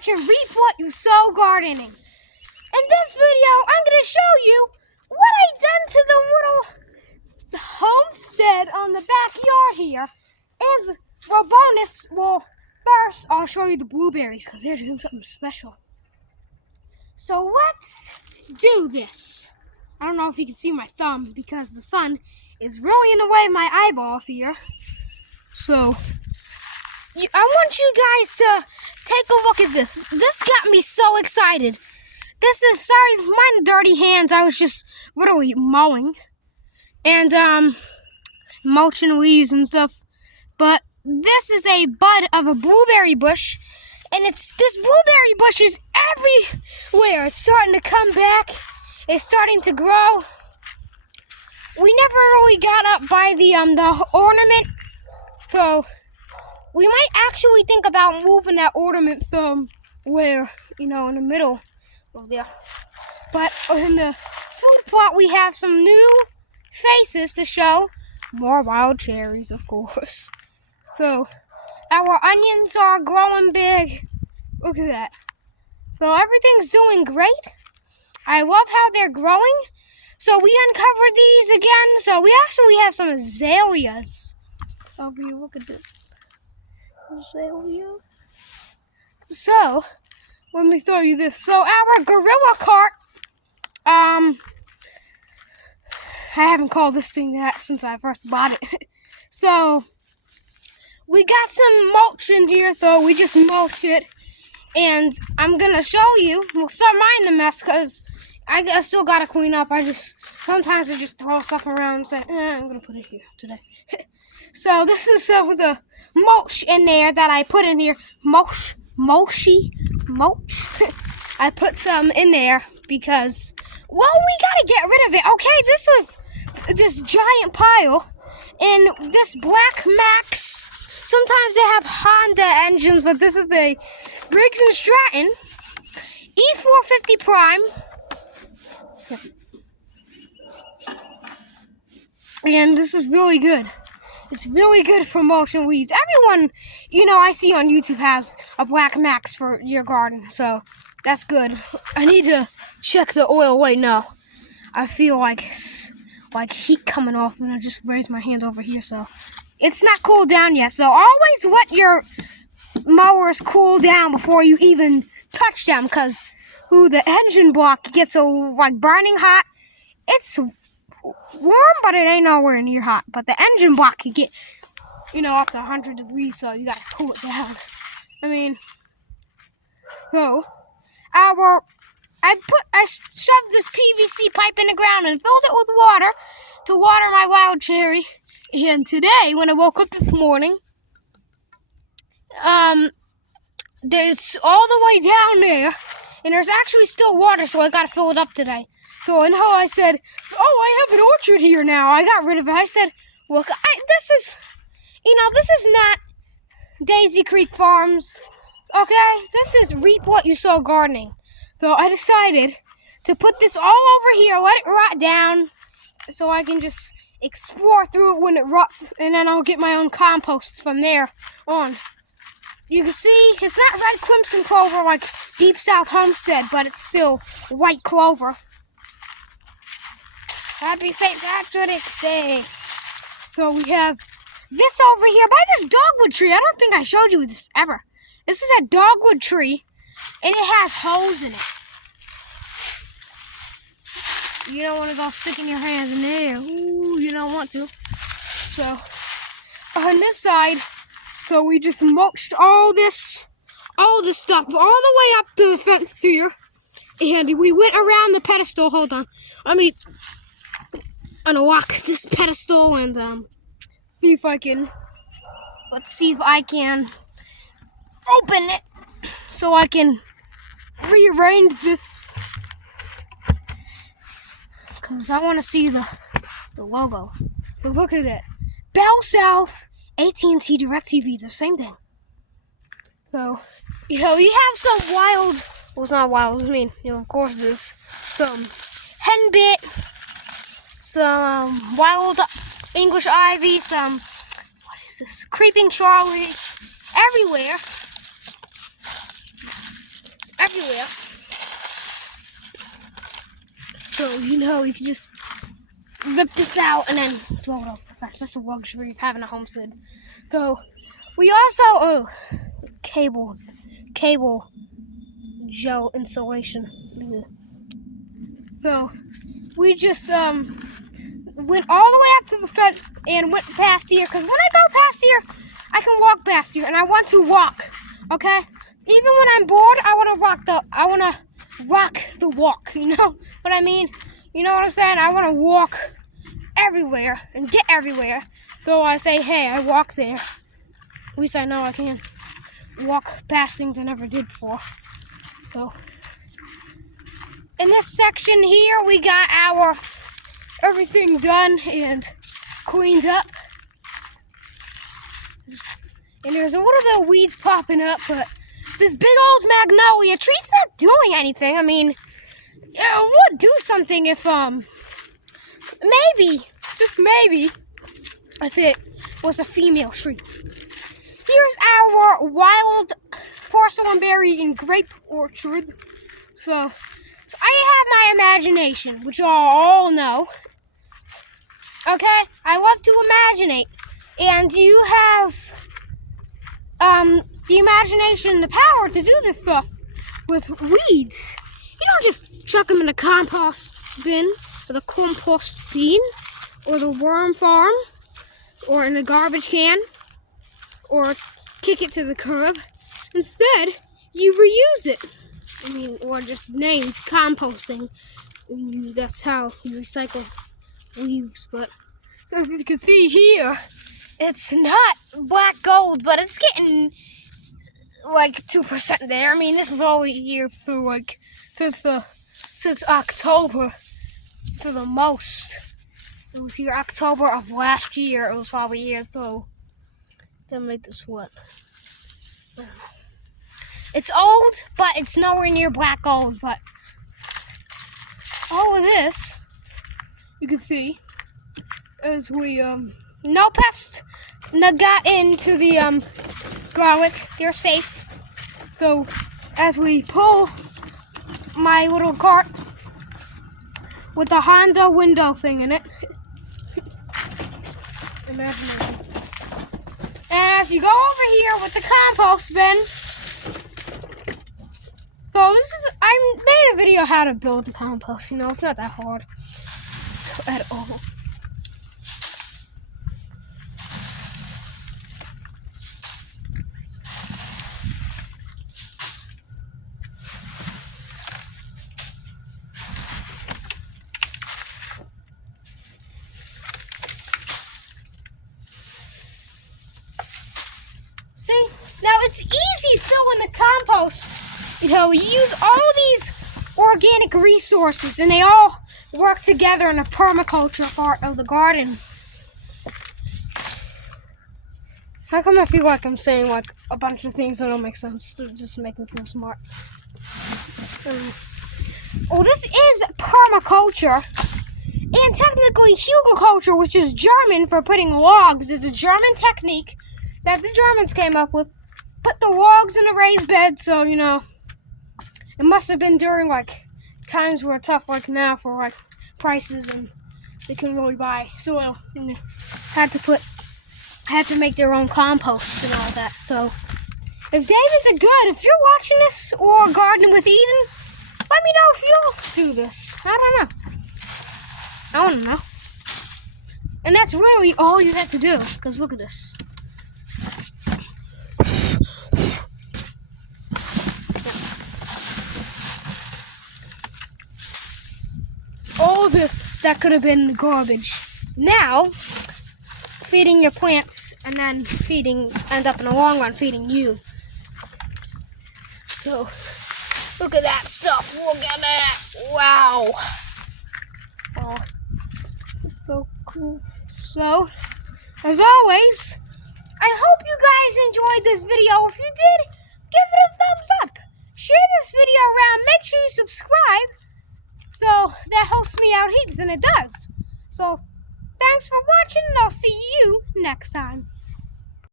watching Reap What You Sow Gardening. In this video, I'm going to show you what I done to the little homestead on the backyard here. And for bonus, well, first I'll show you the blueberries because they're doing something special. So let's do this. I don't know if you can see my thumb because the sun is really in the way of my eyeballs here. So I want you guys to take a look at this. This got me so excited. This is, sorry for my dirty hands. I was just literally mowing and mulching leaves and stuff. But this is a bud of a blueberry bush, and this blueberry bush is everywhere. It's starting to come back. It's starting to grow. We never really got up by the ornament, so we might actually think about moving that ornament somewhere, in the middle of there. But in the food plot, we have some new faces to show. More wild cherries, of course. So our onions are growing big. Look at that. So everything's doing great. I love how they're growing. So we uncovered these again. So we actually have some azaleas over here. Look at this. Azalea. So let me throw you this. So our gorilla cart. I haven't called this thing that since I first bought it. So we got some mulch in here, though. We just mulched it. And I'm going to show you. We'll start mine the mess because I still got to clean up. Sometimes I just throw stuff around and say, I'm going to put it here today. So this is some of the mulch in there that I put in here. Mulch. I put some in there because, well, we got to get rid of it. Okay, this was this giant pile. And this Black Max, sometimes they have Honda engines, but this is a Briggs & Stratton E450 Prime. And this is really good. It's really good for mulching leaves. Everyone, I see on YouTube has a Black Max for your garden, so that's good. I need to check the oil. Wait, no. I feel like heat coming off, and I just raised my hand over here, so it's not cooled down yet. So always let your mowers cool down before you even touch them, because the engine block gets so burning hot. It's warm, but it ain't nowhere near hot. But the engine block can get, up to 100 degrees, so you gotta cool it down. So I shoved this PVC pipe in the ground and filled it with water to water my wild cherry. And today, when I woke up this morning, there's all the way down there, and there's actually still water, so I gotta fill it up today. So I said, I have an orchard here now. I got rid of it. I said, look, this is not Daisy Creek Farms, okay? This is Reap What You Sow Gardening. So I decided to put this all over here, let it rot down, so I can just explore through it when it rots, and then I'll get my own compost from there on. You can see it's not red crimson clover like Deep South Homestead, but it's still white clover. Happy St. Patrick's Day. So we have this over here by this dogwood tree. I don't think I showed you this ever. This is a dogwood tree, and it has holes in it. You don't want to go sticking your hands in there. Ooh, you don't want to. So on this side, so we just mulched all this stuff all the way up to the fence here, and we went around the pedestal. Hold on, I'm gonna walk this pedestal and see if I can. Let's see if I can open it so I can rearrange this, because I want to see the logo. But look at it. Bell South, AT&T, DirecTV, the same thing. So, you have some wild, well, it's not wild, of course there's some henbit, some wild English ivy, some, what is this, creeping Charlie, everywhere. everywhere. So, you can just rip this out and then throw it over the fence. That's a luxury of having a homestead. So, we also, cable gel insulation. So, we just, went all the way up to the fence and went past here, because when I go past here, I can walk past here, and I want to walk, okay? Even when I'm bored, I want to rock the walk, you know what I mean? You know what I'm saying? I want to walk everywhere and get everywhere. So I say, hey, I walk there. At least I know I can walk past things I never did before. So, in this section here, we got our everything done and cleaned up. And there's a little bit of weeds popping up, but this big old magnolia tree's not doing anything. I mean, it would do something if, maybe, just maybe, if it was a female tree. Here's our wild porcelain berry and grape orchard. So, I have my imagination, which you all know. Okay? I love to imaginate. And you have, the imagination and the power to do this stuff with weeds. You don't just chuck them in the compost bin, or the compost bean, or the worm farm, or in a garbage can, or kick it to the curb. Instead, you reuse it. I mean, or just named composting. That's how you recycle leaves. But as you can see here, it's not black gold, but it's getting like 2% there. I mean, this is all here through like since October for the most. It was here October of last year. It was probably here through. Then make this what? I don't know. It's old, but it's nowhere near black gold. But all of this, you can see, as we no pests got into the garlic. They're safe. So as we pull my little cart with the Honda window thing in it, imagine. And as you go over here with the compost bin. So I made a video how to build the compost, it's not that hard at all. See, now it's easy filling the compost. You use all these organic resources, and they all work together in the permaculture part of the garden. How come I feel like I'm saying like a bunch of things that don't make sense to just make me feel smart? This is permaculture, and technically hugelkultur, which is German for putting logs. It's a German technique that the Germans came up with. Put the logs in a raised bed, so it must have been during like times were tough like now for like prices, and they couldn't really buy soil, and had to make their own compost and all that. So if David's if you're watching this or gardening with Eden, let me know if you'll do this. I don't know. And that's really all you have to do, because look at this. All this that could have been garbage. Now, feeding your plants, and then end up in the long run feeding you. So, look at that stuff. Look at that. Wow. Oh, so cool. So, as always, I hope you guys enjoyed this video. If you did, give it a thumbs up. Share this video around. Make sure you subscribe. So that helps me out heaps, and it does. So thanks for watching, and I'll see you next time.